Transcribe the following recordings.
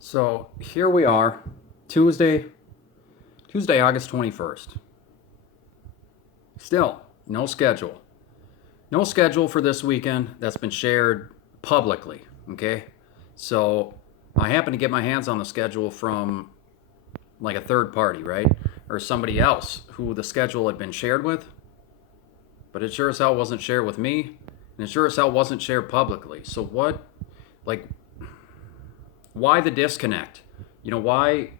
So here we are, Tuesday, August 21st. Still, no schedule. No schedule for this weekend that's been shared publicly, okay? So I happen to get my hands on the schedule from like a third party, right? Or somebody else who the schedule had been shared with, but it sure as hell wasn't shared with me, and it sure as hell wasn't shared publicly. So what, like, why the disconnect? Why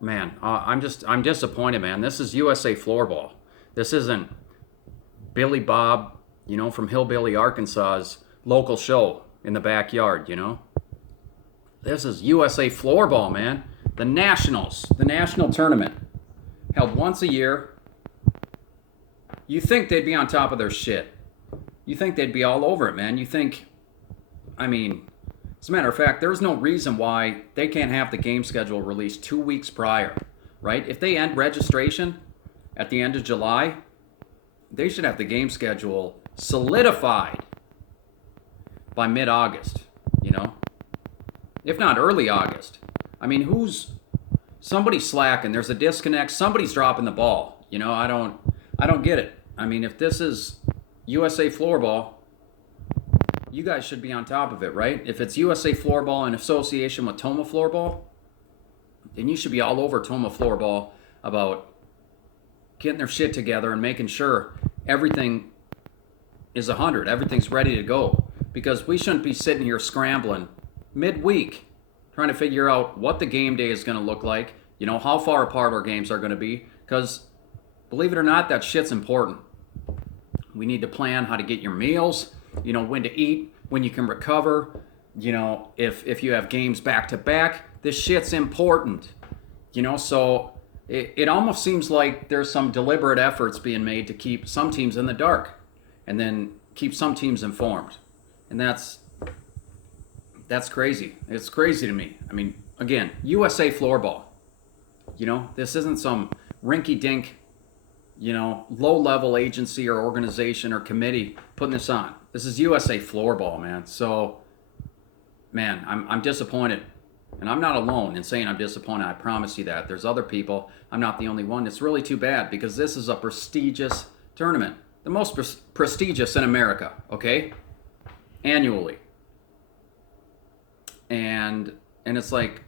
man, I'm disappointed, man. This is USA floorball. This isn't Billy Bob, from Hillbilly, Arkansas's local show in the backyard. This is USA floorball, man. The Nationals, the national tournament, held once a year. You think they'd be on top of their shit. You think they'd be all over it, man. I mean, as a matter of fact, there's no reason why they can't have the game schedule released 2 weeks prior, right? If they end registration at the end of July, they should have the game schedule solidified by mid-August, you know? If not early August. I mean, somebody's slacking, there's a disconnect, somebody's dropping the ball. I don't get it. I mean, if this is USA floorball, you guys should be on top of it, right? If it's USA Floorball in association with Toma Floorball, then you should be all over Toma Floorball about getting their shit together and making sure everything is 100, everything's ready to go. Because we shouldn't be sitting here scrambling midweek trying to figure out what the game day is going to look like, how far apart our games are going to be. Because believe it or not, that shit's important. We need to plan how to get your meals, when to eat, when you can recover, if you have games back to back. This shit's important, so it almost seems like there's some deliberate efforts being made to keep some teams in the dark and then keep some teams informed. And that's crazy. It's crazy to me. I mean, again, USA floorball, this isn't some rinky-dink, low-level agency or organization or committee putting this on. This is USA floorball, man. So, man, I'm disappointed. And I'm not alone in saying I'm disappointed. I promise you that. There's other people. I'm not the only one. It's really too bad because this is a prestigious tournament. The most prestigious in America, okay? Annually. And it's like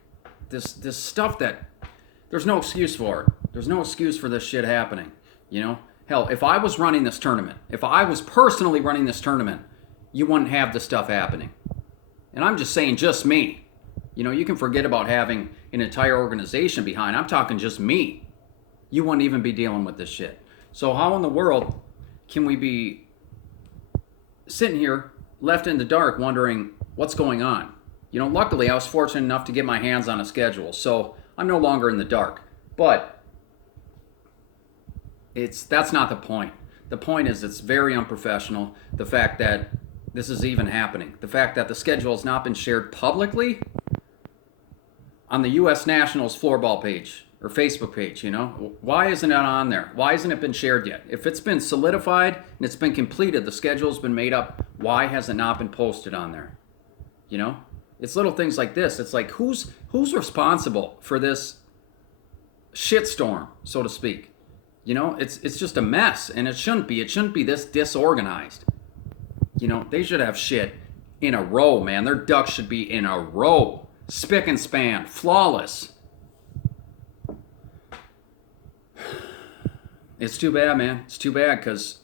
this stuff that there's no excuse for it. There's no excuse for this shit happening. Hell, if I was running this tournament, if I was personally running this tournament, you wouldn't have this stuff happening. And I'm just saying, just me. You can forget about having an entire organization behind. I'm talking just me. You wouldn't even be dealing with this shit. So how in the world can we be sitting here left in the dark wondering what's going on? Luckily I was fortunate enough to get my hands on a schedule, so I'm no longer in the dark. But that's not the point. The point is it's very unprofessional. The fact that this is even happening. The fact that the schedule has not been shared publicly on the U.S. Nationals floorball page or Facebook page, Why isn't it on there? Why hasn't it been shared yet? If it's been solidified and it's been completed, the schedule's been made up, why has it not been posted on there? It's little things like this. It's like, who's responsible for this shitstorm, so to speak? It's just a mess, and it shouldn't be. It shouldn't be this disorganized. They should have shit in a row, man. Their ducks should be in a row. Spick and span. Flawless. It's too bad, man. It's too bad because,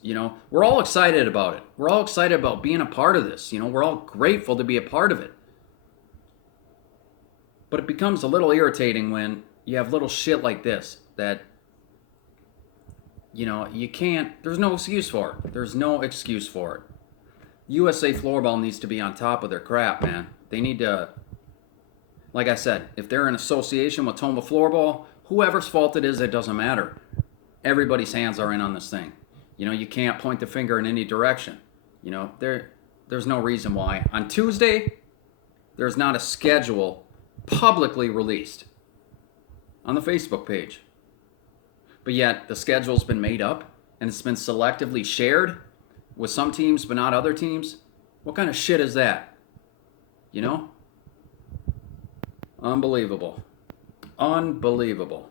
we're all excited about it. We're all excited about being a part of this. We're all grateful to be a part of it. But it becomes a little irritating when you have little shit like this that you can't, there's no excuse for it. There's no excuse for it. USA Floorball needs to be on top of their crap, man. They need to, like I said, if they're in association with Toma Floorball, whoever's fault it is, it doesn't matter. Everybody's hands are in on this thing. You can't point the finger in any direction. There's no reason why. On Tuesday, there's not a schedule publicly released on the Facebook page. But yet, the schedule's been made up, and it's been selectively shared with some teams, but not other teams. What kind of shit is that? Unbelievable. Unbelievable.